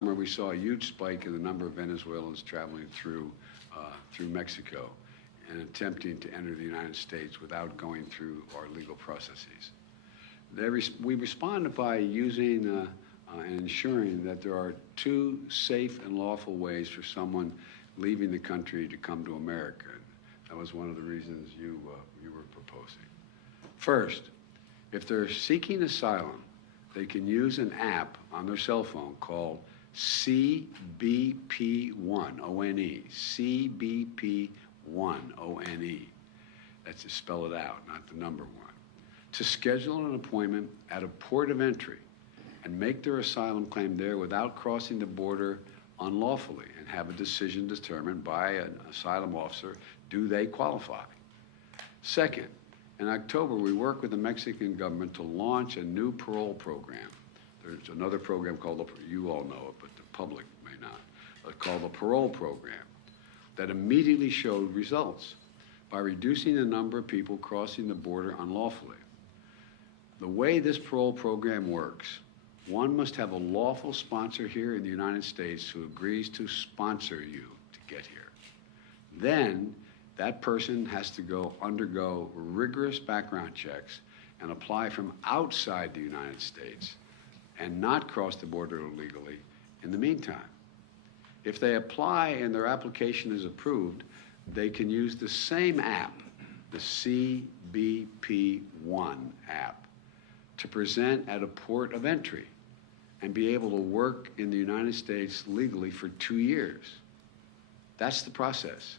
where we saw a huge spike in the number of Venezuelans traveling through Mexico and attempting to enter the United States without going through our legal processes. We responded by using and ensuring that there are two safe and lawful ways for someone leaving the country to come to America. That was one of the reasons you were proposing. First, if they're seeking asylum, they can use an app on their cell phone called CBP1, O-N-E, CBP1, O-N-E. That's to spell it out, not the number one. To schedule an appointment at a port of entry and make their asylum claim there without crossing the border unlawfully and have a decision determined by an asylum officer, do they qualify? Second, in October, we worked with the Mexican government to launch a new parole program. There's another program called, you all know it, but the public may not, called the parole program that immediately showed results by reducing the number of people crossing the border unlawfully. The way this parole program works, one must have a lawful sponsor here in the United States who agrees to sponsor you to get here. Then that person has to undergo rigorous background checks and apply from outside the United States and not cross the border illegally in the meantime. If they apply and their application is approved, they can use the same app, the CBP1 app, to present at a port of entry and be able to work in the United States legally for 2 years. That's the process.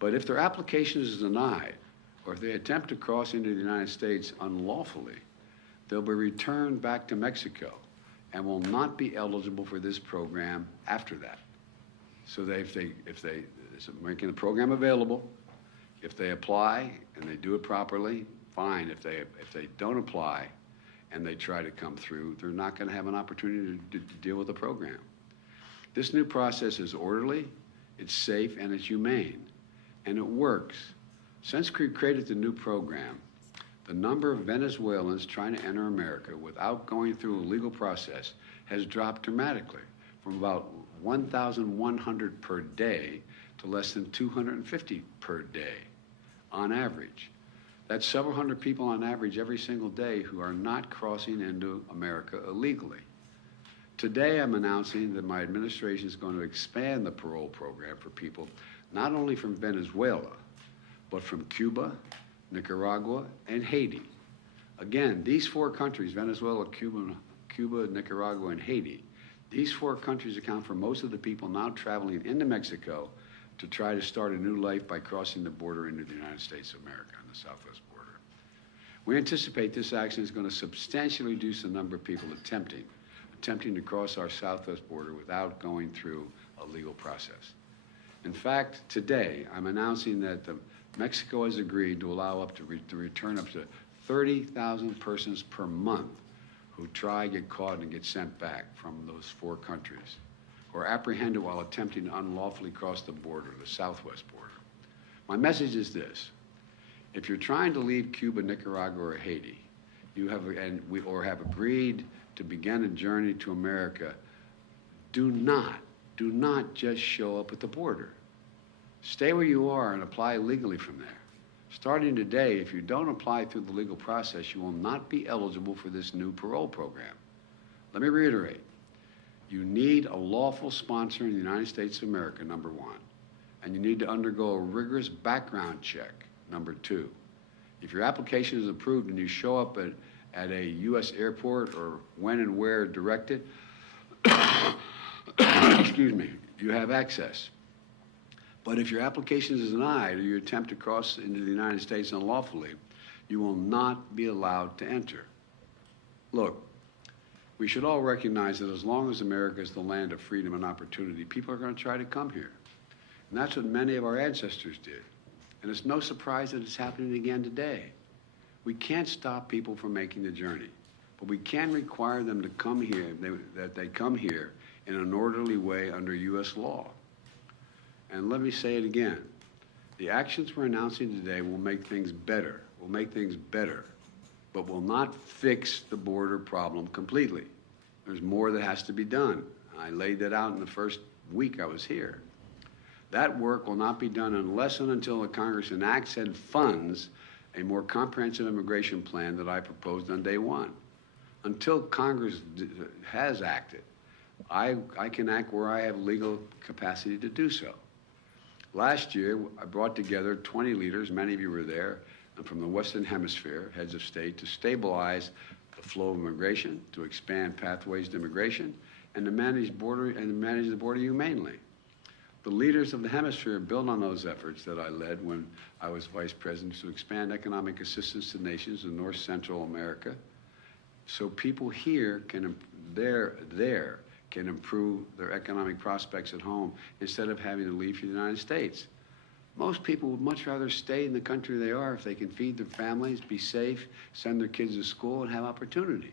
But if their application is denied, or if they attempt to cross into the United States unlawfully, they'll be returned back to Mexico and will not be eligible for this program after that. So if they making the program available, if they apply and they do it properly, fine. If they don't apply and they try to come through, they're not going to have an opportunity to deal with the program. This new process is orderly, it's safe, and it's humane, and it works. Since we created the new program, the number of Venezuelans trying to enter America without going through a legal process has dropped dramatically from about 1,100 per day to less than 250 per day on average. That's several hundred people on average every single day who are not crossing into America illegally. Today I'm announcing that my administration is going to expand the parole program for people not only from Venezuela, but from Cuba, Nicaragua, and Haiti. Again, these four countries, Venezuela, Cuba, Nicaragua, and Haiti, these four countries account for most of the people now traveling into Mexico to try to start a new life by crossing the border into the United States of America on the southwest border. We anticipate this action is going to substantially reduce the number of people attempting to cross our southwest border without going through a legal process. In fact, today, I'm announcing that Mexico has agreed to allow to return up to 30,000 persons per month who try, get caught, and get sent back from those four countries, or apprehended while attempting to unlawfully cross the border, the southwest border. My message is this: if you're trying to leave Cuba, Nicaragua, or Haiti, or have agreed to begin a journey to America, do not just show up at the border. Stay where you are and apply legally from there. Starting today, if you don't apply through the legal process, you will not be eligible for this new parole program. Let me reiterate. You need a lawful sponsor in the United States of America, number one, and you need to undergo a rigorous background check, number two. If your application is approved and you show up at a U.S. airport or when and where directed, excuse me, you have access. But if your application is denied or you attempt to cross into the United States unlawfully, you will not be allowed to enter. Look, we should all recognize that as long as America is the land of freedom and opportunity, people are going to try to come here. And that's what many of our ancestors did. And it's no surprise that it's happening again today. We can't stop people from making the journey, but we can require them to come here, that they come here in an orderly way under U.S. law. And let me say it again. The actions we're announcing today will make things better, but will not fix the border problem completely. There's more that has to be done. I laid that out in the first week I was here. That work will not be done unless and until the Congress enacts and funds a more comprehensive immigration plan that I proposed on day one. Until Congress has acted, I can act where I have legal capacity to do so. Last year, I brought together 20 leaders, many of you were there, and from the Western Hemisphere, heads of state, to stabilize the flow of immigration, to expand pathways to immigration, and to manage the border humanely. The leaders of the hemisphere built on those efforts that I led when I was vice president to expand economic assistance to nations in North Central America, so people here can improve their economic prospects at home instead of having to leave for the United States. Most people would much rather stay in the country they are if they can feed their families, be safe, send their kids to school, and have opportunity.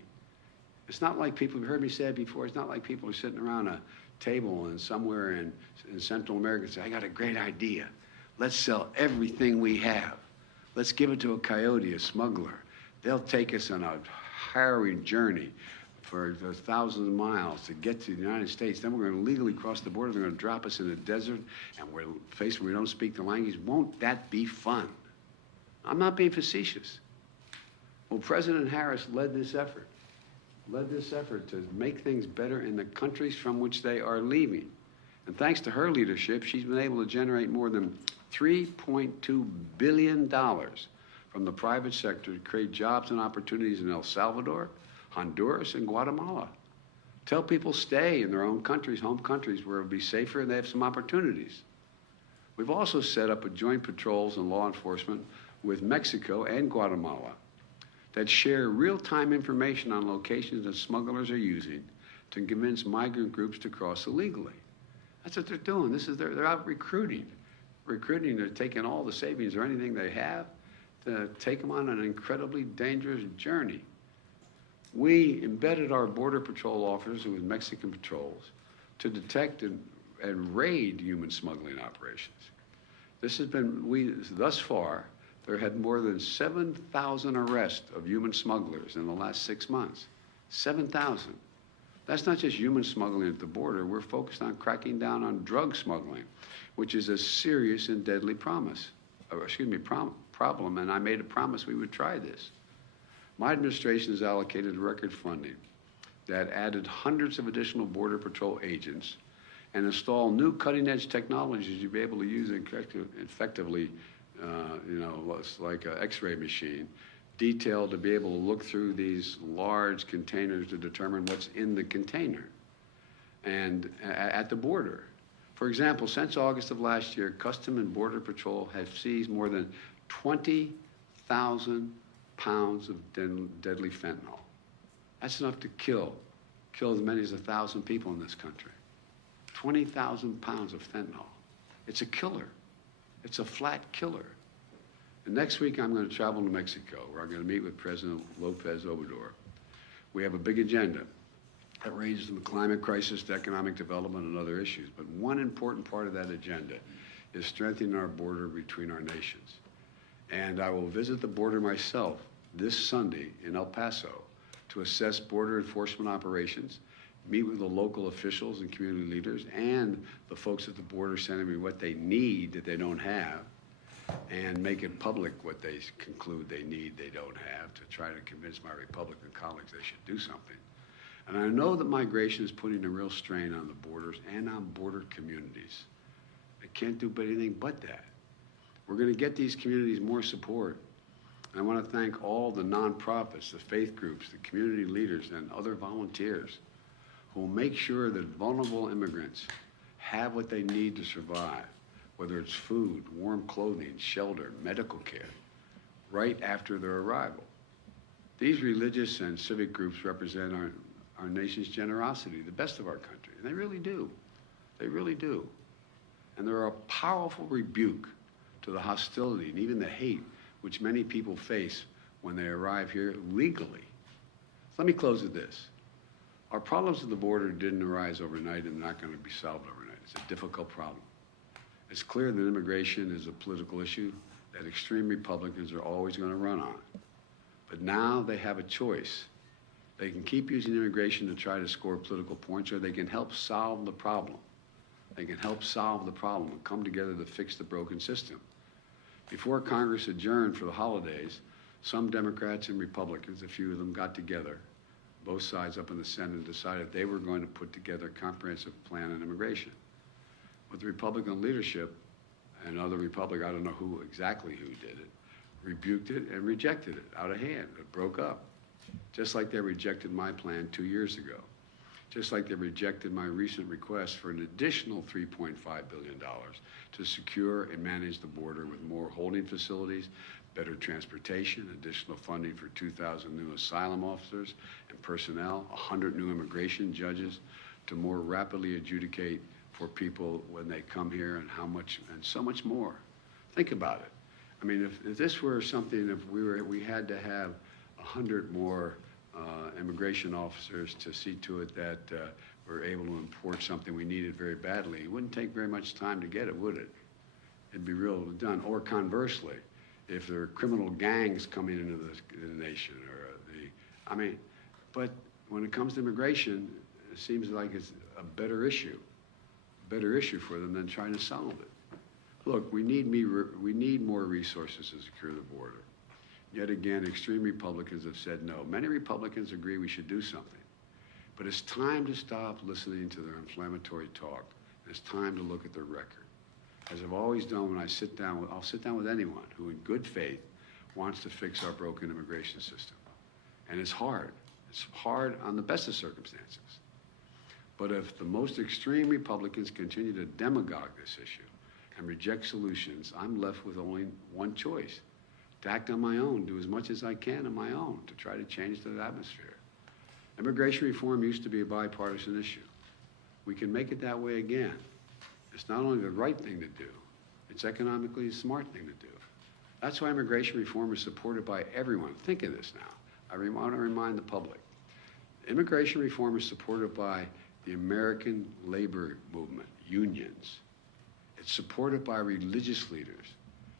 It's not like people, you've heard me say it before, it's not like people are sitting around a table and somewhere in Central America and say, I got a great idea. Let's sell everything we have. Let's give it to a coyote, a smuggler. They'll take us on a harrowing journey for thousands of miles to get to the United States. Then we're going to legally cross the border. They're going to drop us in the desert, and we're faced when we don't speak the language. Won't that be fun? I'm not being facetious. Well, President Harris led this effort to make things better in the countries from which they are leaving. And thanks to her leadership, she's been able to generate more than $3.2 billion from the private sector to create jobs and opportunities in El Salvador, Honduras, and Guatemala. Tell people stay in their own countries, home countries, where it'll be safer and they have some opportunities. We've also set up a joint patrols and law enforcement with Mexico and Guatemala that share real-time information on locations that smugglers are using to convince migrant groups to cross illegally. That's what they're doing. They're out recruiting. They're taking all the savings or anything they have to take them on an incredibly dangerous journey. We embedded our Border Patrol officers with Mexican patrols to detect and raid human smuggling operations. This has been, thus far, there had more than 7,000 arrests of human smugglers in the last 6 months. 7,000. That's not just human smuggling at the border. We're focused on cracking down on drug smuggling, which is a serious and deadly problem, and I made a promise we would try this. My administration has allocated record funding that added hundreds of additional Border Patrol agents and installed new cutting-edge technologies you'll be able to use effectively, it's like an X-ray machine, detailed to be able to look through these large containers to determine what's in the container and at the border. For example, since August of last year, Custom and Border Patrol have seized more than 20,000 pounds of deadly fentanyl. That's enough to kill as many as 1,000 people in this country. 20,000 pounds of fentanyl. It's a killer. It's a flat killer. And next week I'm going to travel to Mexico, where I'm going to meet with President López Obrador. We have a big agenda that ranges from the climate crisis to economic development and other issues. But one important part of that agenda is strengthening our border between our nations. And I will visit the border myself this Sunday in El Paso to assess border enforcement operations, meet with the local officials and community leaders and the folks at the border sending me what they need that they don't have, and make it public what they conclude they need they don't have to try to convince my Republican colleagues they should do something. And I know that migration is putting a real strain on the borders and on border communities. They can't do anything but that. We're going to get these communities more support. And I want to thank all the nonprofits, the faith groups, the community leaders, and other volunteers who will make sure that vulnerable immigrants have what they need to survive, whether it's food, warm clothing, shelter, medical care, right after their arrival. These religious and civic groups represent our nation's generosity, the best of our country. And they really do. They really do. And they're a powerful rebuke to the hostility and even the hate which many people face when they arrive here legally. So let me close with this. Our problems at the border didn't arise overnight and they're not going to be solved overnight. It's a difficult problem. It's clear that immigration is a political issue that extreme Republicans are always going to run on. But now they have a choice. They can keep using immigration to try to score political points, or they can help solve the problem. They can help solve the problem and come together to fix the broken system. Before Congress adjourned for the holidays, some Democrats and Republicans, a few of them, got together, both sides up in the Senate, and decided they were going to put together a comprehensive plan on immigration. But the Republican leadership and other Republicans, I don't know who exactly who did it, rebuked it and rejected it out of hand. It broke up. Just like they rejected my plan 2 years ago. Just like they rejected my recent request for an additional $3.5 billion to secure and manage the border with more holding facilities, better transportation, additional funding for 2,000 new asylum officers and personnel, 100 new immigration judges to more rapidly adjudicate for people when they come here, and how much, and so much more. Think about it. I mean, if this were something, if we had to have 100 more immigration officers to see to it that we're able to import something we needed very badly, it wouldn't take very much time to get it, would it? It'd be real done. Or conversely, if there are criminal gangs coming into the nation, or I mean, but when it comes to immigration, it seems like it's a better issue for them than trying to solve it. Look, we need more resources to secure the border. Yet again, extreme Republicans have said no. Many Republicans agree we should do something. But it's time to stop listening to their inflammatory talk. It's time to look at their record. As I've always done when I'll sit down with anyone who in good faith wants to fix our broken immigration system. And it's hard. It's hard on the best of circumstances. But if the most extreme Republicans continue to demagogue this issue and reject solutions, I'm left with only one choice: to act on my own, do as much as I can on my own to try to change the atmosphere. Immigration reform used to be a bipartisan issue. We can make it that way again. It's not only the right thing to do, it's economically a smart thing to do. That's why immigration reform is supported by everyone. Think of this now. I want to remind the public. Immigration reform is supported by the American labor movement, unions. It's supported by religious leaders.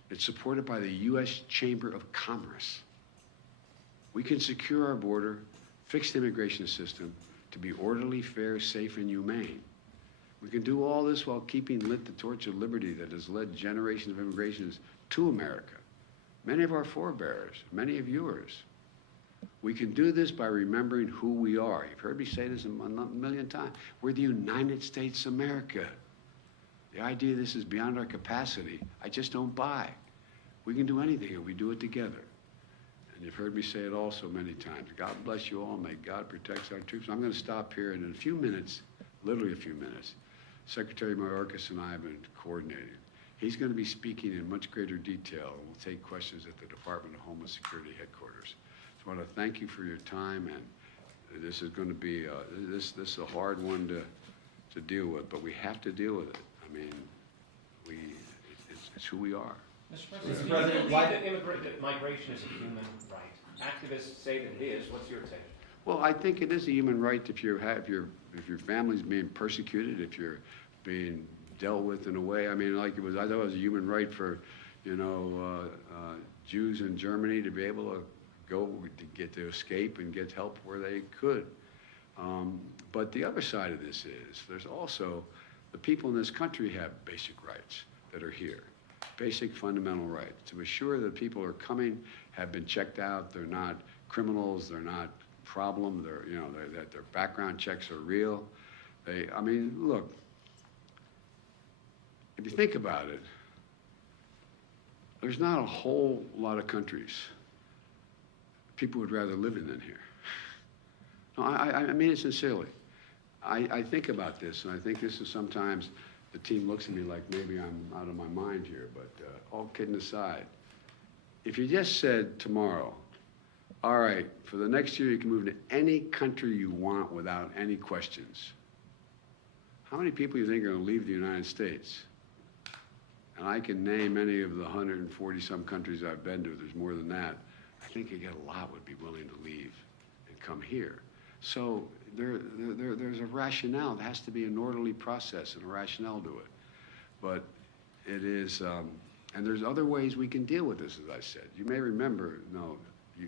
It's supported by the U.S. Chamber of Commerce. We can secure our border, fix the immigration system to be orderly, fair, safe, and humane. We can do all this while keeping lit the torch of liberty that has led generations of immigrations to America. Many of our forebears, many of yours. We can do this by remembering who we are. You've heard me say this a million times. We're the United States of America. The idea this is beyond our capacity, I just don't buy. We can do anything if we do it together. And you've heard me say it also many times. God bless you all. May God protect our troops. I'm going to stop here, and in a few minutes, literally a few minutes, Secretary Mayorkas and I have been coordinating. He's going to be speaking in much greater detail. We'll take questions at the Department of Homeland Security headquarters. So I want to thank you for your time, and this is going to be this is a hard one to deal with, but we have to deal with it. I mean, it's who we are. Mr. President, why that migration is a human right? Activists say that it is. What's your take? Well, I think it is a human right if your family's being persecuted, if you're being dealt with in a way. I mean, like I thought it was a human right for, Jews in Germany to be able to go to escape and get help where they could. But the other side of this is there's also the people in this country have basic rights that are here, basic fundamental rights to assure that people who are coming have been checked out. They're not criminals. They're not problem. That their background checks are real. I mean, look. If you think about it, there's not a whole lot of countries people would rather live in than here. No, I mean it sincerely. I think about this, and I think this is sometimes the team looks at me like maybe I'm out of my mind here, but all kidding aside, if you just said tomorrow, all right, for the next year you can move to any country you want without any questions, how many people do you think are going to leave the United States? And I can name any of the 140-some countries I've been to. There's more than that. I think a lot would be willing to leave and come here. So there's a rationale. There has to be an orderly process and a rationale to it. But it is, and there's other ways we can deal with this, as I said. You may remember,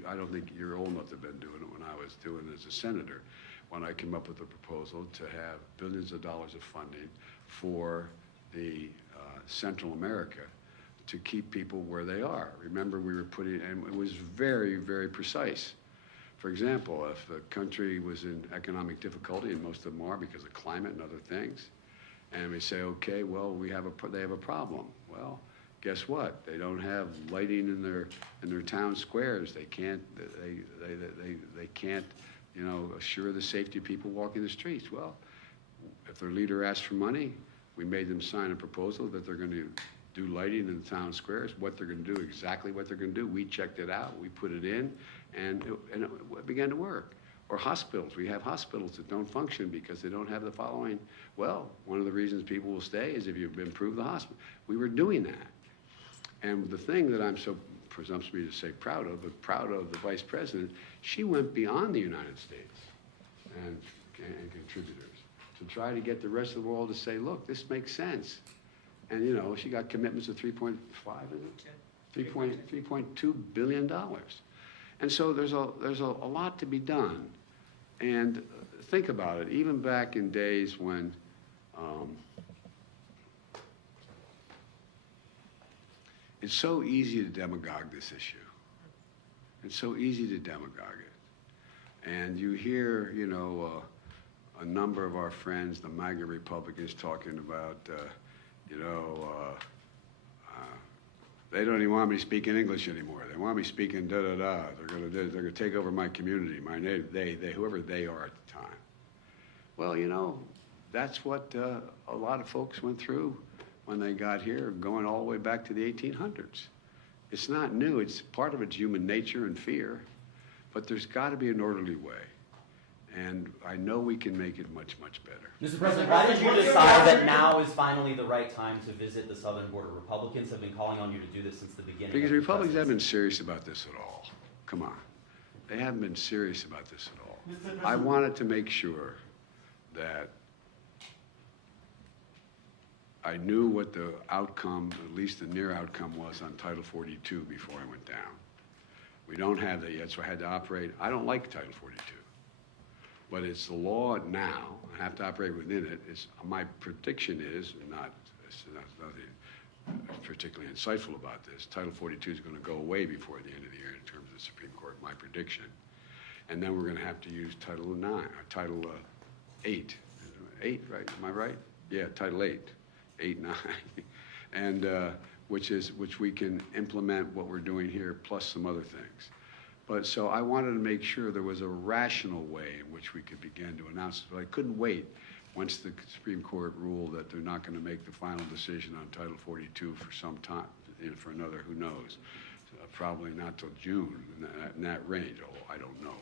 I don't think you're old enough to have been doing it when I was doing it as a senator, when I came up with a proposal to have billions of dollars of funding for the Central America to keep people where they are. Remember, we were putting, and it was very, very precise. For example, if a country was in economic difficulty, and most of them are because of climate and other things, and we say, okay, well, they have a problem. Well, guess what? They don't have lighting in their town squares. They can't you know, assure the safety of people walking the streets. Well, if their leader asked for money, we made them sign a proposal that they're going to do lighting in the town squares, what they're going to do, exactly what they're going to do. We checked it out, we put it in, and it began to work. Or hospitals. We have hospitals that don't function because they don't have the following. Well, one of the reasons people will stay is if you've improved the hospital. We were doing that. And the thing that I'm so presumptuous to say proud of, but proud of the Vice President, she went beyond the United States and contributors to try to get the rest of the world to say, look, this makes sense. And, you know, she got commitments of 3.5, is it? $3.2 billion. And so there's a lot to be done. And think about it, even back in days when it's so easy to demagogue this issue. It's so easy to demagogue it. And you hear, you know, a number of our friends, the MAGA Republicans, talking about, you know, they don't even want me speaking English anymore. They want me speaking da-da-da. They're gonna take over my community, my name, they, whoever they are at the time. Well, you know, that's what a lot of folks went through when they got here, going all the way back to the 1800s. It's not new. It's part of it's human nature and fear, but there's got to be an orderly way. And I know we can make it much, much better. Mr. President, why did you decide that now is finally the right time to visit the southern border? Republicans have been calling on you to do this since the beginning. Because Republicans haven't been serious about this at all. Come on. They haven't been serious about this at all. I wanted to make sure that I knew what the outcome, at least the near outcome, was on Title 42 before I went down. We don't have that yet, so I had to operate. I don't like Title 42. But it's the law now. I have to operate within it. My prediction is, it's nothing particularly insightful about this, Title 42 is going to go away before the end of the year in terms of the Supreme Court, my prediction. And then we're going to have to use Title 8. 8, right? Am I right? Yeah, Title 8. 8, 9. And which we can implement what we're doing here, plus some other things. But so I wanted to make sure there was a rational way in which we could begin to announce it. But I couldn't wait once the Supreme Court ruled that they're not going to make the final decision on Title 42 for some time, for another, who knows, probably not till June, in that range, although I don't know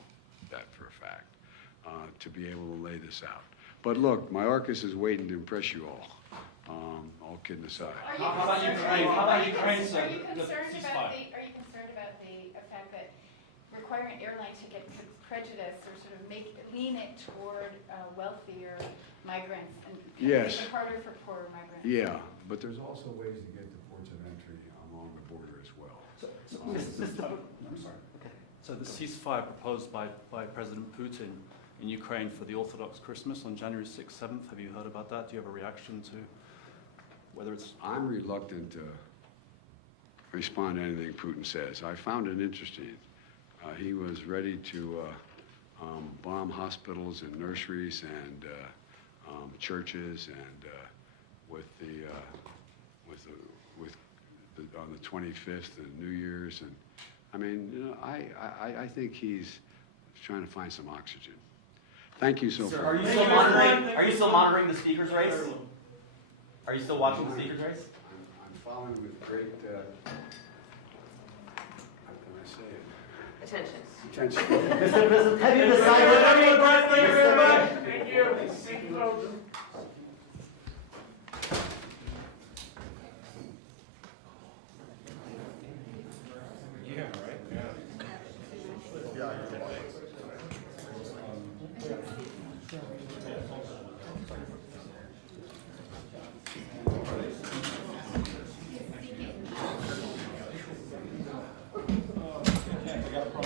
that for a fact, to be able to lay this out. But look, Mayorkas is waiting to impress you all. All kidding aside. How about Ukraine? Are you concerned about the fact that requiring airline tickets could prejudice or sort of lean it toward wealthier migrants and yes, make it harder for poorer migrants? Yeah, but there's also ways to get to ports of entry along the border as well. I'm sorry. Okay. So the ceasefire proposed by President Putin in Ukraine for the Orthodox Christmas on January 6th, 7th, have you heard about that? Do you have a reaction to whether it's... I'm reluctant to respond to anything Putin says. I found it interesting. He was ready to bomb hospitals and nurseries and churches, and on the 25th and New Year's, and I mean, you know, I think he's trying to find some oxygen. Thank you so Sir, far. are you still monitoring the speaker's race? Are you still watching the speaker's race? I'm following with great, how can I say it? Attention. Attention. Mr. President, have you decided?